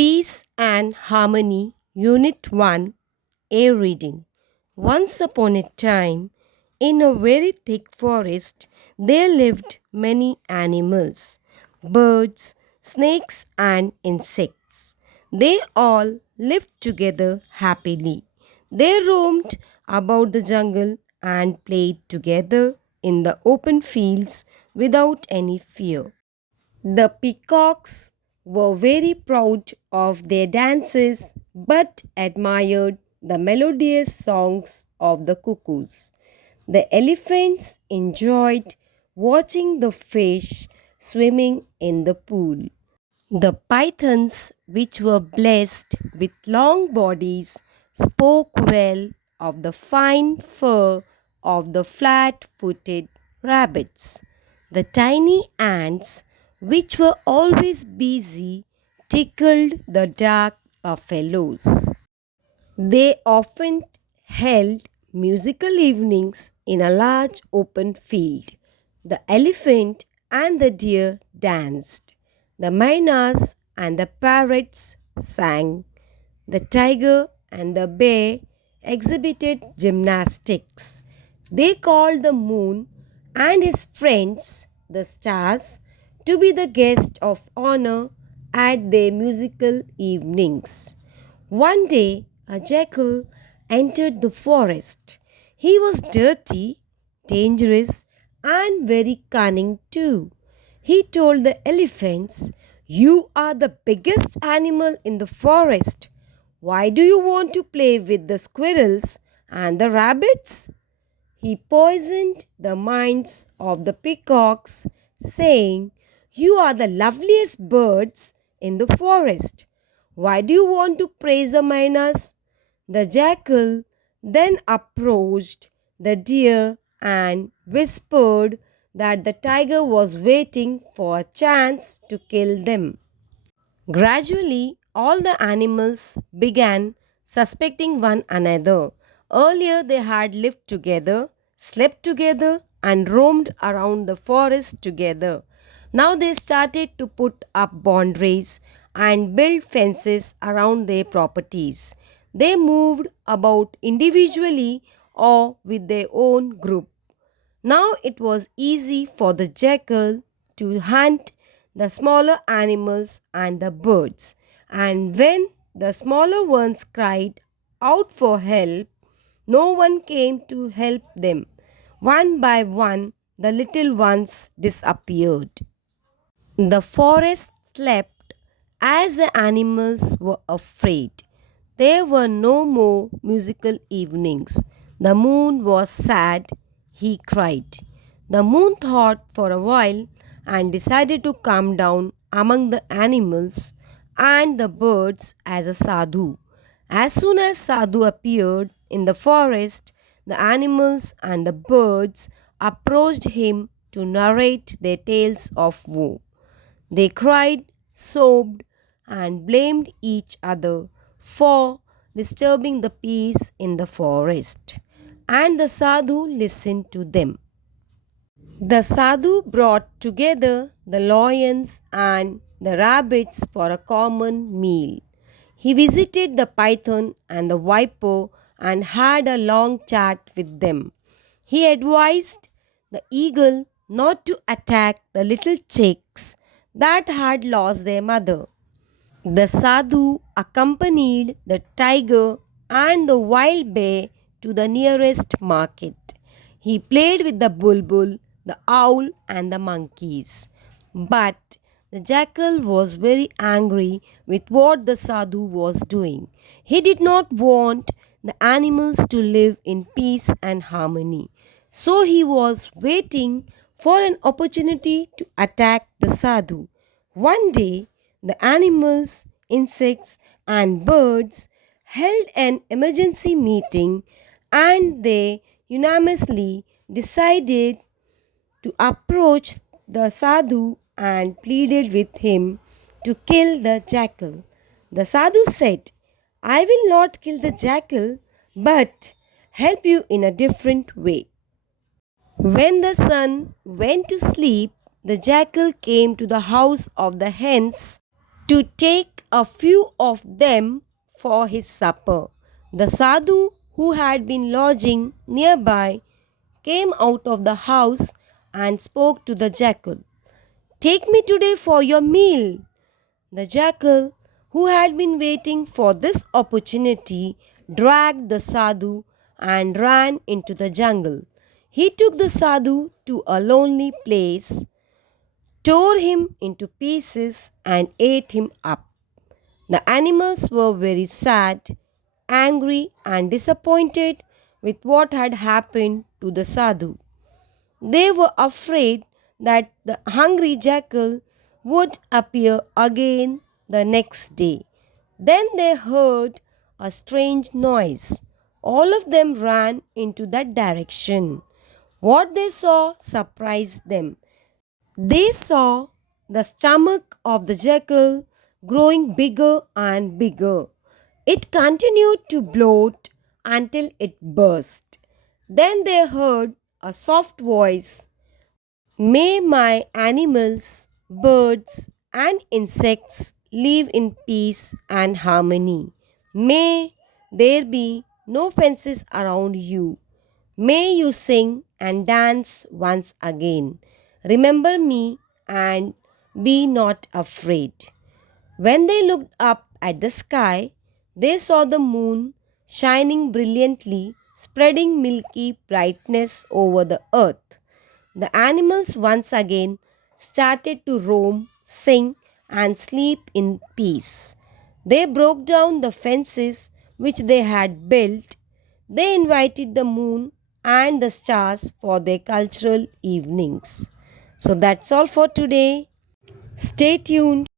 Peace and Harmony, Unit 1, A Reading. Once upon a time, in a very thick forest, there lived many animals birds, snakes, and insects. They all lived together happily. They roamed about the jungle and played together in the open fields without any fear. The peacocks were very proud of their dances but admired the melodious songs of the cuckoos. The elephants enjoyed watching the fish swimming in the pool. The pythons, which were blessed with long bodies, spoke well of the fine fur of the flat footed rabbits. The tiny ants, which were always busy, tickled the dark buffaloes. They often held musical evenings in a large open field. The elephant and the deer danced. The mynas and the parrots sang. The tiger and the bear exhibited gymnastics. They called the moon and his friends, the stars, to be the guests of honor at their musical evenings. One day, a jackal entered the forest. He was dirty, dangerous, and very cunning too. He told the elephants, "You are the biggest animal in the forest. Why do you want to play with the squirrels and the rabbits?" He poisoned the minds of the peacocks, saying, "You are the loveliest birds in the forest. Why do you want to praise the mynas?" The jackal then approached the deer and whispered that the tiger was waiting for a chance to kill them. Gradually, all the animals began suspecting one another. Earlier, they had lived together, slept together, and roamed around the forest together. Now, they started to put up boundaries and build fences around their properties. They moved about individually or with their own group. Now it was easy for the jackal to hunt the smaller animals and the birds, and when the smaller ones cried out for help, no one came to help them. One by one, the little ones disappeared. The forest slept as the animals were afraid. There were no more musical evenings. The moon was sad, he cried. The moon thought for a while and decided to come down among the animals and the birds as a sadhu. As soon as Sadhu appeared in the forest, the animals and the birds approached him to narrate their tales of woe. They cried, sobbed, and blamed each other for disturbing the peace in the forest. And the sadhu listened to them. The sadhu brought together the lions and the rabbits for a common meal. He visited the python and the viper and had a long chat with them. He advised the eagle not to attack the little chicks that had lost their mother. The sadhu accompanied the tiger and the wild bear to the nearest market. He played with the bulbul, the owl, and the monkeys. But the jackal was very angry with what the sadhu was doing. He did not want the animals to live in peace and harmony. So he was waiting for an opportunity to attack the sadhu. One day, the animals, insects, and birds held an emergency meeting and they unanimously decided to approach the sadhu and pleaded with him to kill the jackal. The sadhu said, "I will not kill the jackal, but help you in a different way." When the sun went to sleep, the jackal came to the house of the hens to take a few of them for his supper. The sadhu, who had been lodging nearby, came out of the house and spoke to the jackal. "Take me today for your meal." The jackal, who had been waiting for this opportunity, dragged the sadhu and ran into the jungle. He took the sadhu to a lonely place, tore him into pieces, and ate him up. The animals were very sad, angry, and disappointed with what had happened to the sadhu. They were afraid that the hungry jackal would appear again the next day. Then they heard a strange noise. All of them ran into that direction. What they saw surprised them. They saw the stomach of the jackal growing bigger and bigger. It continued to bloat until it burst. Then they heard a soft voice. "May my animals, birds, and insects live in peace and harmony. May there be no fences around you. May you sing and dance once again. Remember me and be not afraid." When they looked up at the sky, they saw the moon shining brilliantly, spreading milky brightness over the earth. The animals once again started to roam, sing, and sleep in peace. They broke down the fences which they had built. They invited the moon and the stars for their cultural evenings. So that's all for today. Stay tuned.